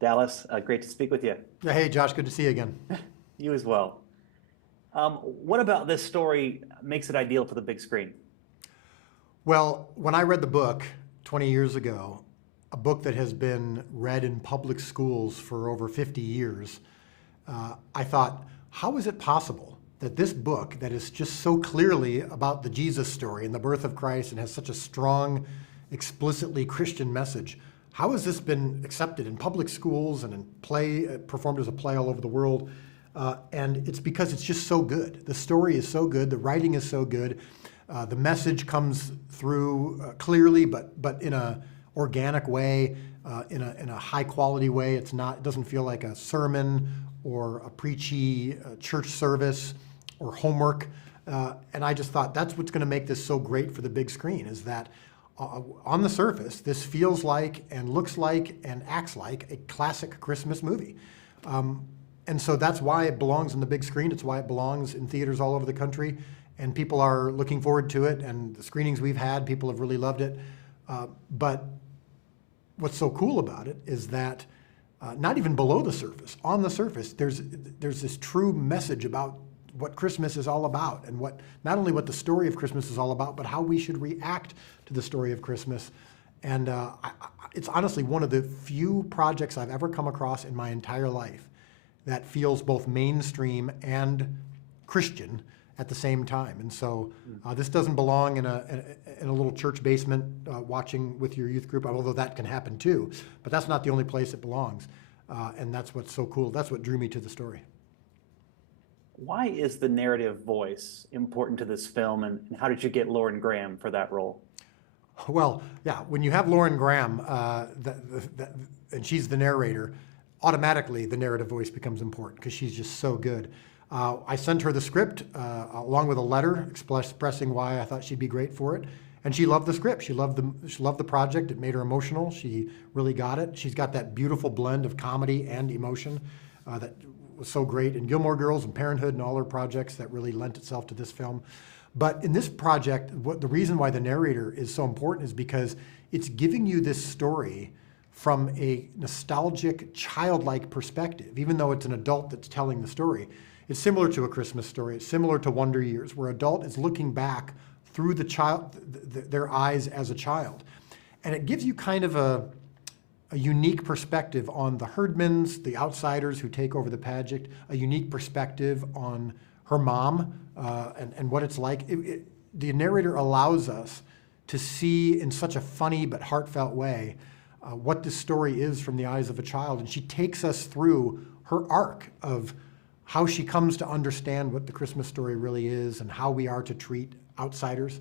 Dallas, great to speak with you. Yeah, hey, Josh, good to see you again. You as well. What about this story makes it ideal for the big screen? Well, when I read the book 20 years ago, a book that has been read in public schools for over 50 years, I thought, how is it possible that this book that is just so clearly about the Jesus story and the birth of Christ and has such a strong, explicitly Christian message, how has this been accepted in public schools and in play, performed as a play all over the world? And it's because it's just so good. The story is so good, the writing is so good, the message comes through clearly, but in a organic way, in a high quality way. It doesn't feel like a sermon or a preachy church service or homework. And I just thought that's what's going to make this so great for the big screen, is that on the surface, this feels like and looks like and acts like a classic Christmas movie. And so that's why it belongs on the big screen. It's why it belongs in theaters all over the country. And people are looking forward to it. And the screenings we've had, people have really loved it. But what's so cool about it is that not even below the surface, on the surface, there's this true message about what Christmas is all about, and not only what the story of Christmas is all about, but how we should react to the story of Christmas. And it's honestly one of the few projects I've ever come across in my entire life that feels both mainstream and Christian at the same time. And so this doesn't belong in a little church basement watching with your youth group, although that can happen too. But that's not the only place it belongs. And that's what's so cool. That's what drew me to the story. Why is the narrative voice important to this film, and how did you get Lauren Graham for that role? Well, yeah, when you have Lauren Graham, and she's the narrator, automatically the narrative voice becomes important because she's just so good. I sent her the script along with a letter expressing why I thought she'd be great for it. And she loved the script. She loved the project. It made her emotional. She really got it. She's got that beautiful blend of comedy and emotion that was so great in Gilmore Girls and Parenthood and all her projects that really lent itself to this film. But in this project, the reason why the narrator is so important is because it's giving you this story from a nostalgic, childlike perspective, even though it's an adult that's telling the story. It's similar to A Christmas Story. It's similar to Wonder Years, where adult is looking back through their eyes as a child. And it gives you kind of a unique perspective on the herdmans, the outsiders who take over the pageant, a unique perspective on her mom and what it's like. The narrator allows us to see in such a funny but heartfelt way what this story is from the eyes of a child. And she takes us through her arc of how she comes to understand what the Christmas story really is and how we are to treat outsiders.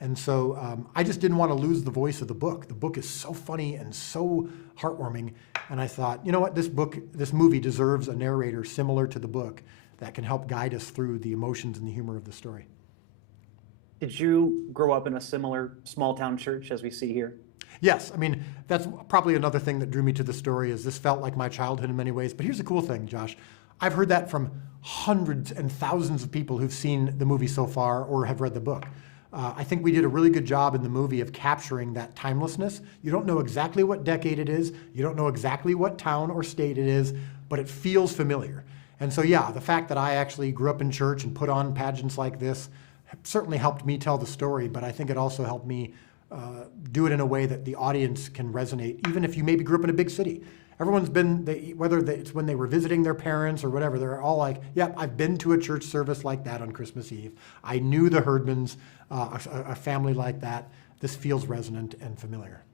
And so I just didn't want to lose the voice of the book. The book is so funny and so heartwarming. And I thought, you know what, this movie deserves a narrator similar to the book that can help guide us through the emotions and the humor of the story. Did you grow up in a similar small town church as we see here? Yes, I mean, that's probably another thing that drew me to the story, is this felt like my childhood in many ways. But here's the cool thing, Josh. I've heard that from hundreds and thousands of people who've seen the movie so far or have read the book. I think we did a really good job in the movie of capturing that timelessness. You don't know exactly what decade it is. You don't know exactly what town or state it is, but it feels familiar. And so, yeah, the fact that I actually grew up in church and put on pageants like this certainly helped me tell the story, but I think it also helped me do it in a way that the audience can resonate, even if you maybe grew up in a big city. Everyone's been, it's when they were visiting their parents or whatever, they're all like, yeah, I've been to a church service like that on Christmas Eve. I knew the Herdmans, a family like that. This feels resonant and familiar.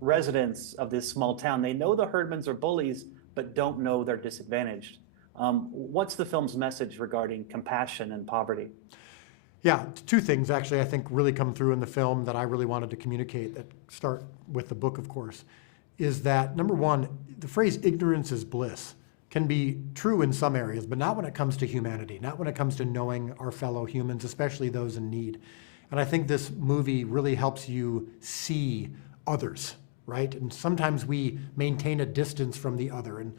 Residents of this small town, they know the Herdmans are bullies, but don't know they're disadvantaged. What's the film's message regarding compassion and poverty? Yeah, two things actually I think really come through in the film that I really wanted to communicate, that start with the book, of course, is that, number one, the phrase ignorance is bliss can be true in some areas, but not when it comes to humanity, not when it comes to knowing our fellow humans, especially those in need. And I think this movie really helps you see others, right? And sometimes we maintain a distance from the other, and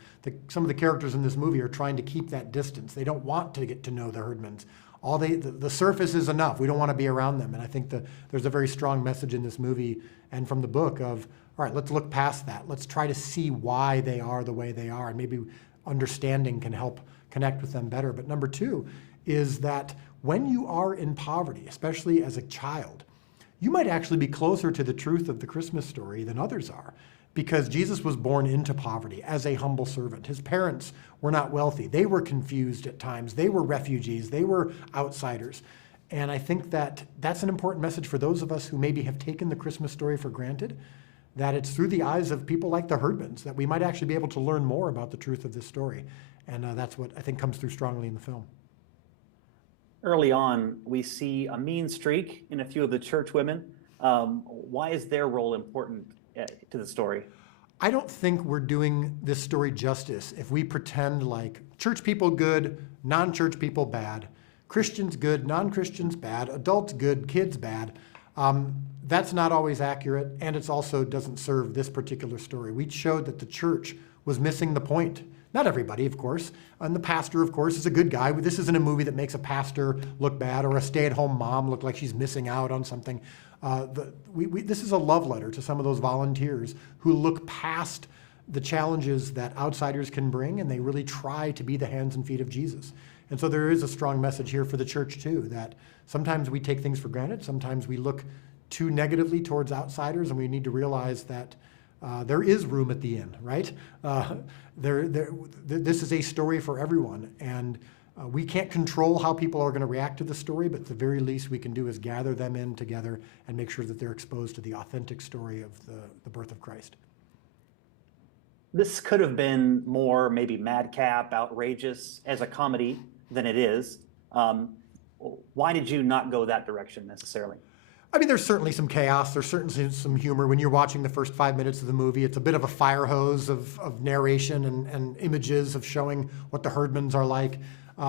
some of the characters in this movie are trying to keep that distance. They don't want to get to know the Herdmans. The surface is enough. We don't want to be around them. And I think there's a very strong message in this movie and from the book of, all right, let's look past that. Let's try to see why they are the way they are, and maybe understanding can help connect with them better. But number two is that when you are in poverty, especially as a child, you might actually be closer to the truth of the Christmas story than others are, because Jesus was born into poverty as a humble servant. His parents were not wealthy. They were confused at times. They were refugees. They were outsiders. And I think that that's an important message for those of us who maybe have taken the Christmas story for granted, that it's through the eyes of people like the Herdmans that we might actually be able to learn more about the truth of this story. And that's what I think comes through strongly in the film. Early on, we see a mean streak in a few of the church women. Why is their role important to the story? I don't think we're doing this story justice if we pretend like church people good, non-church people bad, Christians good, non-Christians bad, adults good, kids bad. That's not always accurate, and it also doesn't serve this particular story. We showed that the church was missing the point. Not everybody, of course, and the pastor, of course, is a good guy. This isn't a movie that makes a pastor look bad or a stay-at-home mom look like she's missing out on something. This is a love letter to some of those volunteers who look past the challenges that outsiders can bring, and they really try to be the hands and feet of Jesus. And so there is a strong message here for the church, too, that sometimes we take things for granted. Sometimes we look too negatively towards outsiders, and we need to realize that there is room at the inn, right? This is a story for everyone, and we can't control how people are going to react to the story, but the very least we can do is gather them in together and make sure that they're exposed to the authentic story of the birth of Christ. This could have been more maybe madcap, outrageous as a comedy than it is. Why did you not go that direction necessarily? I mean, there's certainly some chaos. There's certainly some humor. When you're watching the first 5 minutes of the movie, it's a bit of a fire hose of narration and images of showing what the Herdmans are like.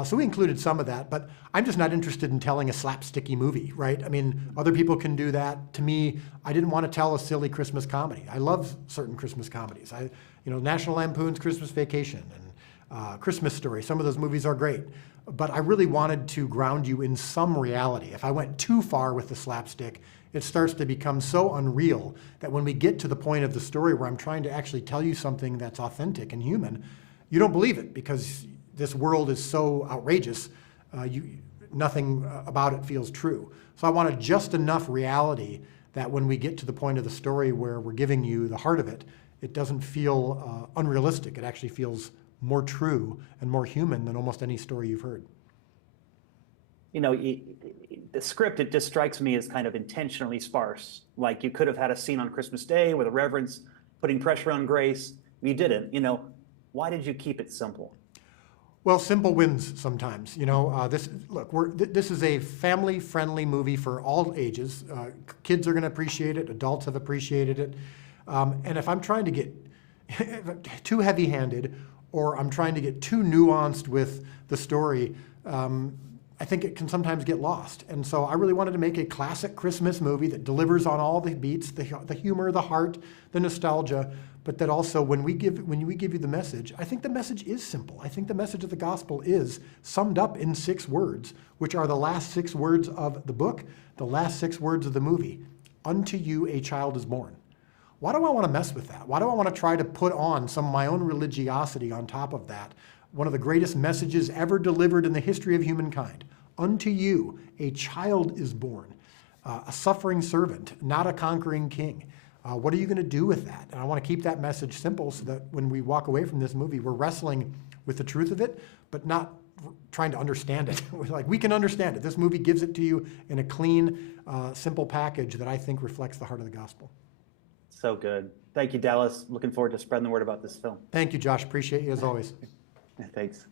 So we included some of that, but I'm just not interested in telling a slapsticky movie, right? I mean, other people can do that. To me, I didn't want to tell a silly Christmas comedy. I love certain Christmas comedies. National Lampoon's Christmas Vacation and Christmas Story. Some of those movies are great. But I really wanted to ground you in some reality. If I went too far with the slapstick, it starts to become so unreal that when we get to the point of the story where I'm trying to actually tell you something that's authentic and human, you don't believe it because this world is so outrageous, nothing about it feels true. So I wanted just enough reality that when we get to the point of the story where we're giving you the heart of it, it doesn't feel unrealistic. It actually feels more true and more human than almost any story you've heard. The script, it just strikes me as kind of intentionally sparse. Like you could have had a scene on Christmas Day with the reverends putting pressure on Grace. You didn't. Why did you keep it simple? Well, simple wins sometimes. This is a family-friendly movie for all ages. Kids are going to appreciate it. Adults have appreciated it. And if I'm trying to get too heavy-handed, or I'm trying to get too nuanced with the story, I think it can sometimes get lost. And so I really wanted to make a classic Christmas movie that delivers on all the beats, the humor, the heart, the nostalgia, but that also when we give you the message, I think the message is simple. I think the message of the gospel is summed up in 6 words, which are the last 6 words of the book, the last 6 words of the movie. Unto you a child is born. Why do I want to mess with that? Why do I want to try to put on some of my own religiosity on top of that? One of the greatest messages ever delivered in the history of humankind. Unto you a child is born, a suffering servant, not a conquering king. What are you going to do with that? And I want to keep that message simple so that when we walk away from this movie, we're wrestling with the truth of it, but not trying to understand it. We can understand it. This movie gives it to you in a clean, simple package that I think reflects the heart of the gospel. So good. Thank you, Dallas. Looking forward to spreading the word about this film. Thank you, Josh. Appreciate you as always. Thanks.